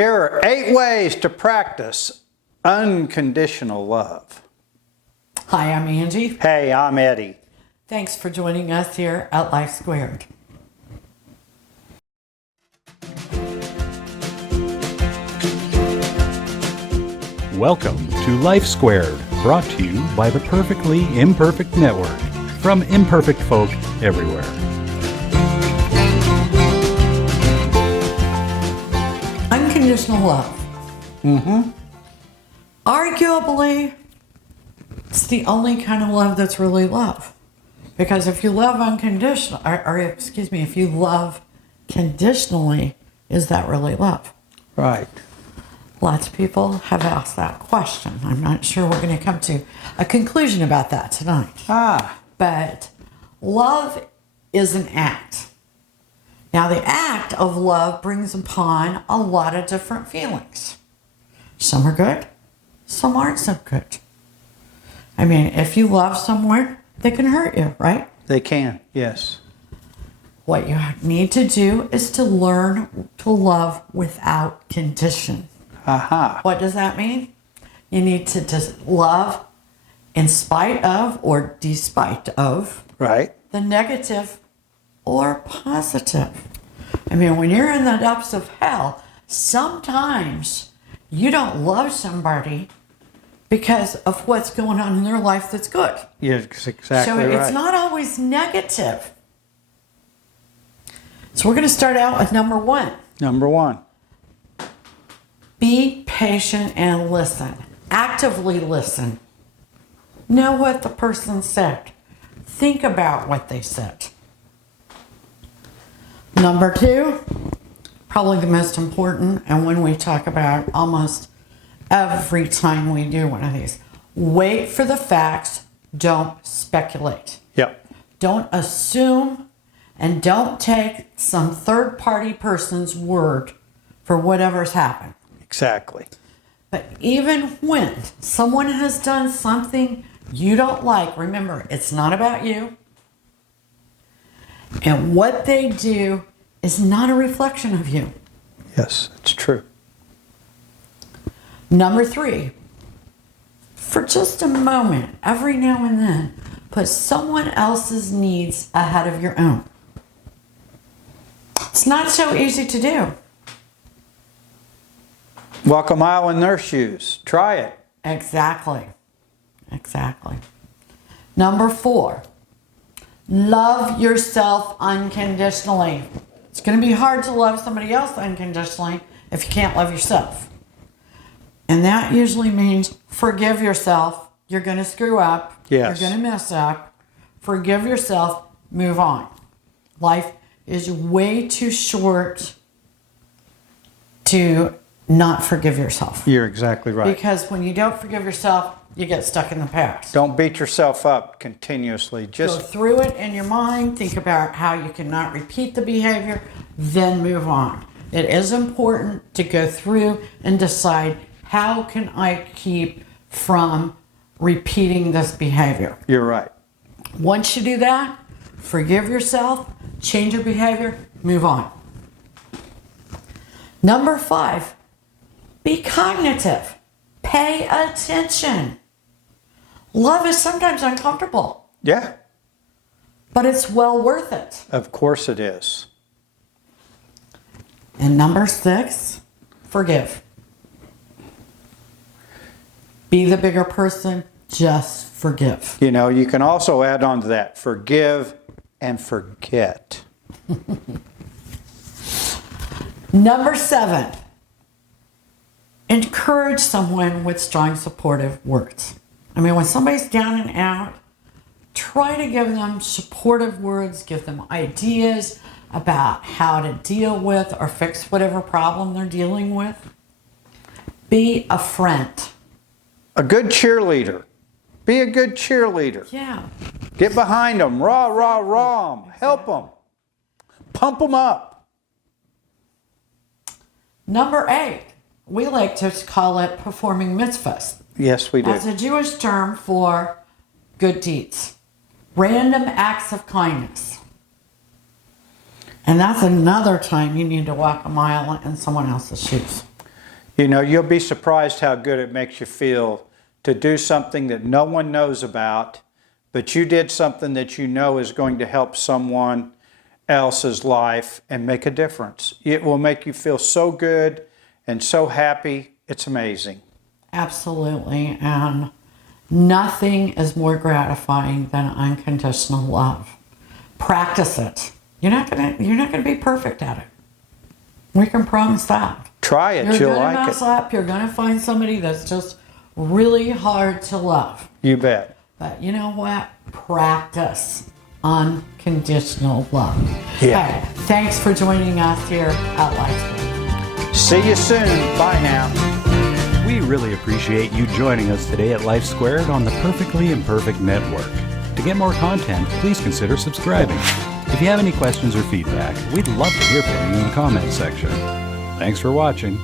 Here are 8 ways to practice unconditional love. Hi, I'm Angie. Hey, I'm Eddie. Thanks for joining us here at Life Squared. Welcome to Life Squared, brought to you by the Perfectly Imperfect Network, from imperfect folk everywhere. Unconditional love. Arguably, it's the only kind of love that's really love. Because if you love unconditional, if you love conditionally, is that really love? Right. Lots of people have asked that question. I'm not sure we're going to come to a conclusion about that tonight. But love is an act. Now, the act of love brings upon a lot of different feelings. Some are good, some aren't so good. I mean, if you love someone, they can hurt you, right? They can, yes. What you need to do is to learn to love without condition. What does that mean? You need to just love in spite of or despite of the negative or positive. I mean, when you're in the depths of hell, sometimes you don't love somebody because of what's going on in their life that's good. Yeah, exactly right. So it's not always negative. So we're going to start out with number 1. Number 1. Be patient and listen. Actively listen. Know what the person said. Think about what they said. Number 2, probably the most important, and when we talk about almost every time we do one of these, wait for the facts, don't speculate. Yep. Don't assume, and don't take some third-party person's word for whatever's happened. Exactly. But even when someone has done something you don't like, remember, it's not about you. And what they do is not a reflection of you. Yes, it's true. Number 3, for just a moment, every now and then, put someone else's needs ahead of your own. It's not so easy to do. Walk a mile in their shoes. Try it. Exactly. Number 4, love yourself unconditionally. It's going to be hard to love somebody else unconditionally if you can't love yourself. And that usually means forgive yourself. You're going to screw up. Yes. You're going to mess up. Forgive yourself. Move on. Life is way too short to not forgive yourself. You're exactly right. Because when you don't forgive yourself, you get stuck in the past. Don't beat yourself up continuously. Just go through it in your mind. Think about how you cannot repeat the behavior, then move on. It is important to go through and decide, how can I keep from repeating this behavior? You're right. Once you do that, forgive yourself, change your behavior, move on. Number 5, be cognitive. Pay attention. Love is sometimes uncomfortable. Yeah. But it's well worth it. Of course it is. And number 6, forgive. Be the bigger person, just forgive. You know, you can also add on to that, forgive and forget. Number 7, encourage someone with strong supportive words. I mean, when somebody's down and out, try to give them supportive words, give them ideas about how to deal with or fix whatever problem they're dealing with. Be a friend. A good cheerleader. Be a good cheerleader. Yeah. Get behind them. Rah, rah, rah 'em. Help them. Pump them up. Number 8, we like to call it performing mitzvahs. Yes, we do. That's a Jewish term for good deeds. Random acts of kindness. And that's another time you need to walk a mile in someone else's shoes. You know, you'll be surprised how good it makes you feel to do something that no one knows about, but you did something that you know is going to help someone else's life and make a difference. It will make you feel so good and so happy. It's amazing. Absolutely. And nothing is more gratifying than unconditional love. Practice it. You're not gonna be perfect at it. We can promise that. Try it. You're You'll gonna like mess it. up. You're gonna find somebody that's just really hard to love. You bet. But you know what? Practice unconditional love. Yeah. Hey, thanks for joining us here at Life. See you soon. Bye now. We really appreciate you joining us today at Life Squared on the Perfectly Imperfect Network. To get more content, please consider subscribing. If you have any questions or feedback, we'd love to hear from you in the comments section. Thanks for watching.